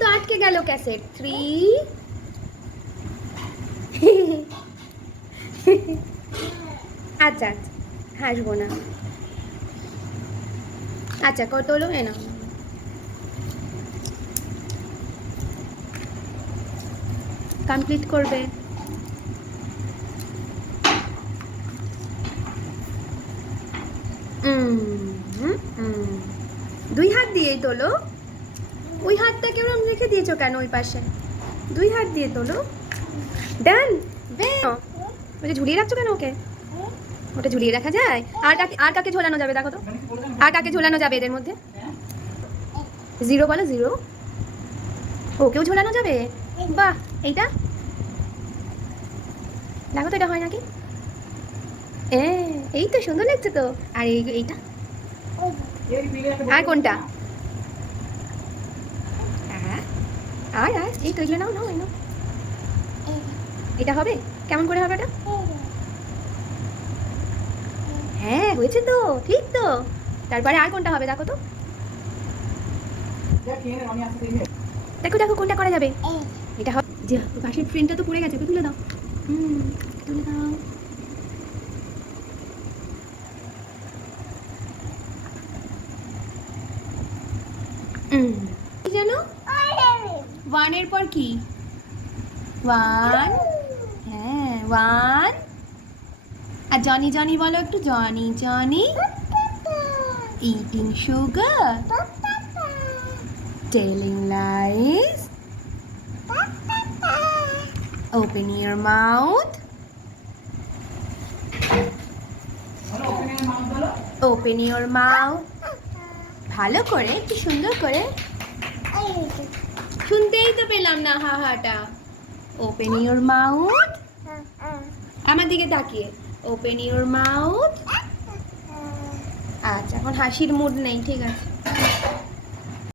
তো আটকে গেল ক্যাসেট। 3 আচ্ছা আচ্ছা, হাসবো না। আচ্ছা কত হলো? এ না, কমপ্লিট করবে। দুই হাত দিয়েই তোলো। ওই হাতটা কেমন রেখে দিয়েছো কেন ওই পাশে? দুই হাত দিয়ে তোলো। ডান। ওটা ঝুলিয়ে রাখছো কেন ওকে? ওটা ঝুলিয়ে রাখা যায়? আর কাকে ঝোলানো যাবে দেখো তো? আর কাকে ঝোলানো যাবে এদের মধ্যে? 0 বলো, 0। ওকেও ঝোলানো যাবে? বাহ, এইটা দেখো তো এটা হয় নাকি। এই তো সুন্দর লাগছে তো। আর এইটা আর কোনটা? আর এই তো এগুলো নাও নাও নাও। এটা হবে? কেমন করে হবে এটা? হ্যাঁ হয়েছে তো, ঠিক তো। তারপরে আর কোনটা হবে দেখো তো? দেখো দেখো কোনটা করা যাবে। এটা হবে যে পাশের ফ্রেন্ডটা তো পড়ে গেছে, ওকে তুলে দাও। তুলে দাও। কি জানো? 1 এর পর কি? 1। হ্যাঁ 1। আর জনি জনি বলো একটু। Johnny Johnny eating sugar, telling lies, open your mouth, open your mouth, ভালো করে একটু সুন্দর করে। শুনতেই তো পেলাম না হাহাটা। Open your mouth. আমার দিকে তাকিয়ে ওপেন ইওর মাউথ। আচ্ছা এখন হাসির মুড নেই, ঠিক আছে।